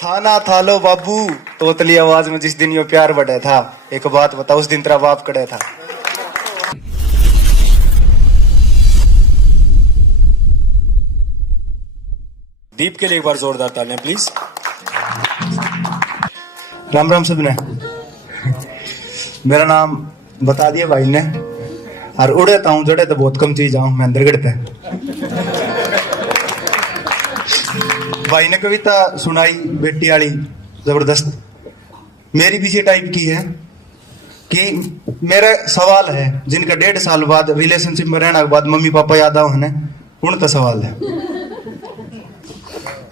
था ना था लो बाबू तोतली आवाज में जिस दिन यो प्यार बढ़े था। एक बात बता उस दिन तेरा बाप कड़े था। दीप के लिए एक बार जोरदार तालियां प्लीज। राम राम सबने। मेरा नाम बता दिया भाई ने। और उड़े ताऊं जड़े तो बहुत कम चीज आऊं महेंद्रगढ़ पे। भाई ने कविता सुनाई बेटी वाली जबरदस्त। मेरी भी इसी टाइप की है कि मेरा सवाल है जिनका 1.5 साल बाद रिलेशनशिप में रहने के बाद मम्मी पापा याद आओ है उन तो सवाल है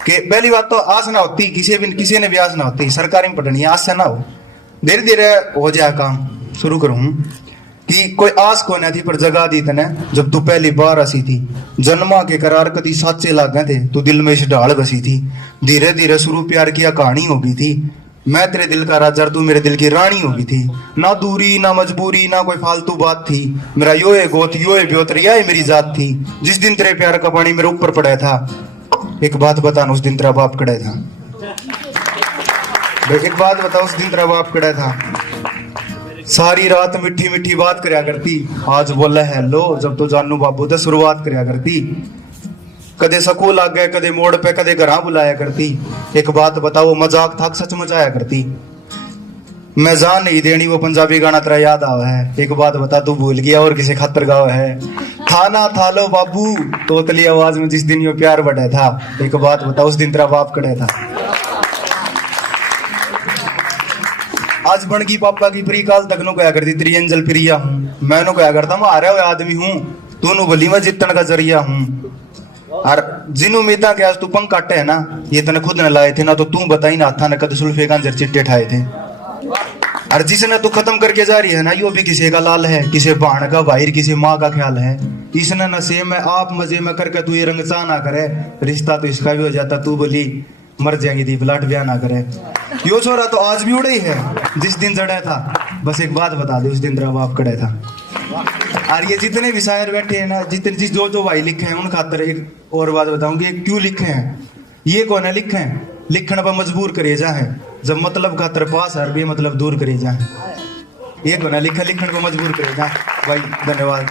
कि पहली बात तो आस ना होती किसी ने भी आस ना होती सरकारी में पढ़नी आस से ना हो। धीरे धीरे हो जाए काम शुरू करूं कि कोई आस को ना थी पर जगा दी तने जब तू पहली बार हसी थी। जन्मा के करार कदी साचे लाग गए थे तू दिल में इस ढाल बसी थी। धीरे धीरे शुरू प्यार किया कहानी हो गई थी। मैं तेरे दिल का राजा तू मेरे दिल की रानी हो गई थी। ना दूरी ना मजबूरी ना कोई फालतू बात थी। मेरा यो है गोत यो है ब्योतरिया है मेरी जात थी। जिस दिन तेरे प्यार का पानी मेरे ऊपर पड़ा था। एक बात बता उस दिन तेरा बाप कड़ा था। एक बात बता उस दिन तेरा बाप कड़ा था। सारी रात मीठी मीठी बात करया करती। आज बोला हेलो जब तो जानू बाबू तो शुरुआत करया करती। कदे स्कूल आ गए कदे मोड़ पे कदे घर बुलाया करती। एक बात बताओ मजाक था सच मचाया करती। मैं जान नहीं देनी वो पंजाबी गाना तेरा याद आवा है। एक बात बता तू भूल गया और किसी खातर गावा है। था ना था लो बाबू तोतली आवाज में जिस दिन यो प्यार बढ़े था। एक बात बता उस दिन तेरा बाप कड़े था। आज बन की पापा की प्री काल तक नो कया करती तेरी एंजल प्रिया हूँ। मैं नो कया करता मैं हारे हुए आदमी हूँ तू नु भली में जीतन का जरिया हूँ। और जिन उम्मीदा के आज तू पंख काटे है ना ये तने खुद न लाए थे ना तो तू बताई ना था न कद सुल्फे गांजर चिट्टे ठाए थे। और जिसने तू खत्म करके जा रही है ना यो भी किसी का लाल है किसी बाण का बाहर किसी माँ का ख्याल है। इसने नशे में आप मजे में करके तू ये रंग चा ना करे। रिश्ता तो इसका भी हो जाता तू बोली मर जाएंगी दी ब्लाट ब्याह ना करे। यो छोरा तो आज भी उड़े ही है जिस दिन जड़ा था। बस एक बात बता दे उस दिन तेरा बाप कड़े था। और ये जितने भी शायर बैठे हैं ना जितने जो भाई लिखे हैं उन खातर एक और बात बताऊंगी क्यों लिखे हैं। ये कौन है लिखे हैं लिखने पर मजबूर करे जाए जब मतलब खातर पास हर भी मतलब दूर करे जाए। ये कौन है लिखने पर मजबूर करे जाए। भाई धन्यवाद।